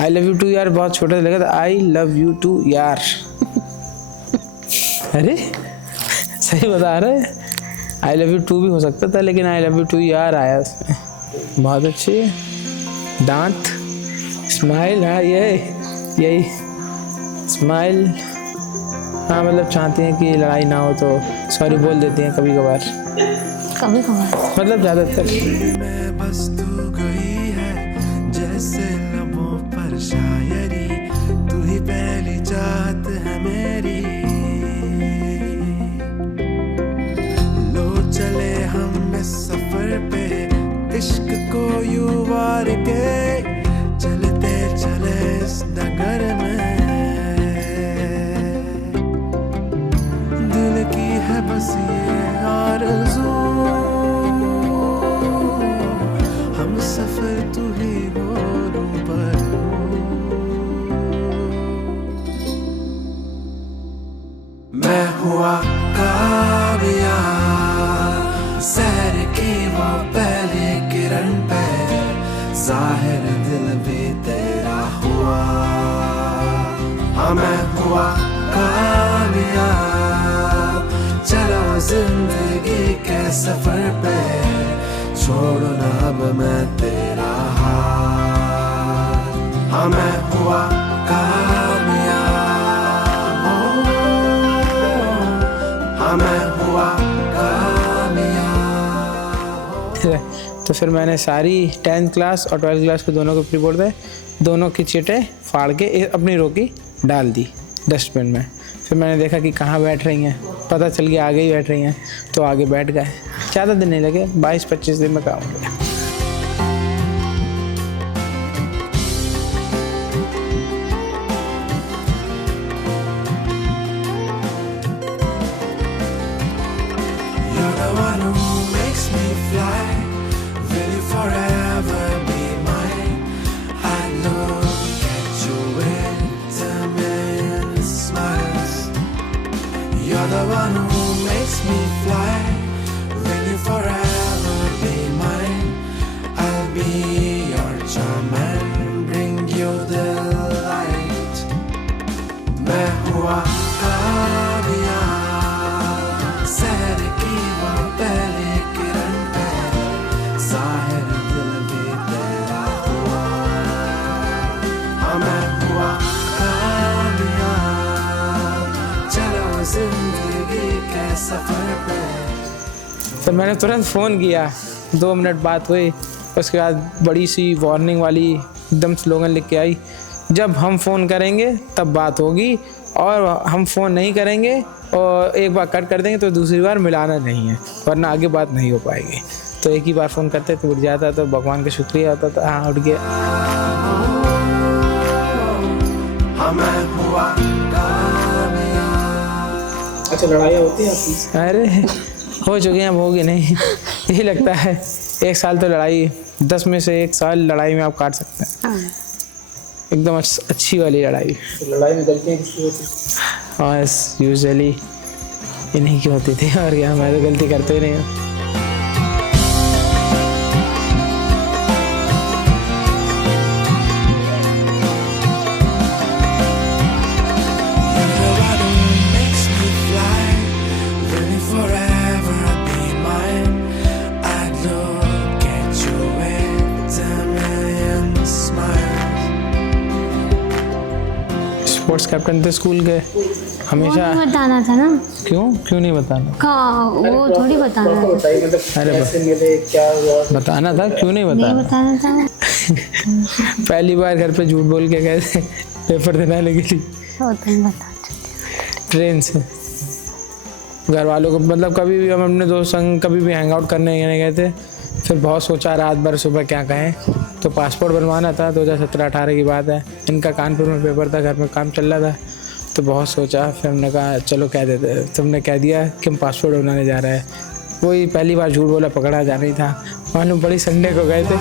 I love you to यार बहुत छोटा सा लगा था, आई लव यू टू यार। अरे सही बता रहे, आई लव यू टू भी हो सकता था, लेकिन आई लव यू टू यार आया उसमें। बहुत अच्छी है। दांत, स्माइल, हाँ यही स्माइल। हाँ मतलब चाहती हैं कि लड़ाई ना हो तो सॉरी बोल देती हैं कभी कभार, मतलब ज़्यादातर। मैं बस तू गई है जैसे लबों पर शायरी, तू ही पहली चाहत है मेरी। लो चले हम इस सफर पे, इश्क को यूं वार के, चलते चले इस डगर में। दिल की है बस ये आरज़ू, हम सफर तू ही बोलूं पर मैं हुआ कामयाब, सहर की वो पहली किरण पे, जाहिर दिल भी तेरा हुआ। हाँ मैं हुआ कामयाब, चलो जिंदगी के सफर पे, छोड़ो ना अब मैं तेरा हाथ। हाँ मैं हुआ कामयाब, हाँ मैं हुआ कामयाब। तो फिर मैंने सारी 10th क्लास और 12th क्लास के दोनों के प्री बोर्ड थे, दोनों की चीटें फाड़ के अपनी रोकी डाल दी डस्टबिन में। फिर मैंने देखा कि कहाँ बैठ रही हैं, पता चल गया आगे ही बैठ रही हैं, तो आगे बैठ गए। ज़्यादा दिन नहीं लगे, 22-25 दिन में काम हो गया। You're the one who makes me fly, will you forever be mine? I look at you with a million smiles. You're the one who makes me fly, will you forever be mine? I'll be your charm and bring you the light. मैं हुआ कामयाब, सहर की वो पहली किरण पे, जाहिर दिल भी तेरा हुआ। हाँ मैं हुआ कामयाब, चलो जिंदगी के सफर पे। फिर मैंने तुरंत फ़ोन किया, 2 मिनट बात हुई, उसके बाद बड़ी सी वार्निंग वाली एकदम स्लोगन लिख के आई, जब हम फ़ोन करेंगे तब बात होगी, और हम फ़ोन नहीं करेंगे और एक बार कट कर देंगे तो दूसरी बार मिलाना नहीं है, वरना आगे बात नहीं हो पाएगी। तो एक ही बार फ़ोन करते तो उठ जाता, तो भगवान का शुक्रिया होता था, हाँ उठ गया। हाँ मैं हुआ कामयाब। अच्छा लड़ाइयाँ होती हैं आपकी? अरे हो चुकी हैं, अब होगी नहीं। यही लगता है 1 साल तो लड़ाई, 10 में से 1 साल लड़ाई में आप काट सकते हैं। एकदम अच्छी वाली लड़ाई। तो लड़ाई में गलतियाँ किसकी होती? और यूजुअली इन्हीं की होती थी, और क्या, मैं तो गलती करते ही नहीं हूँ। स्पोर्ट्स कैप्टन थे स्कूल के, हमेशा। वो बताना था ना। क्यों नहीं बताना? वो थोड़ी बताना था। बताइए मतलब अरे कैसे मिले, क्या हुआ? बताना था, क्यों नहीं नहीं बताना? बताना था। पहली बार घर पे झूठ बोल के गए थे पेपर देने के लिए, वो तुम बता। ट्रेन से। घर वालों को मतलब कभी भी हम अपने दोस्त संग कभी भी हैंग आउट करने गए थे, फिर बहुत सोचा रात भर सुबह क्या कहें, तो पासपोर्ट बनवाना था, 2017-18 की बात है। इनका कानपुर में पेपर था, घर में काम चल रहा था, तो बहुत सोचा, फिर हमने कहा चलो कह देते। तुमने कह दिया कि हम पासपोर्ट बनाने जा रहे हैं। वही पहली बार झूठ बोला, पकड़ा जा नहीं था। मालूम पड़ी संडे को गए थे,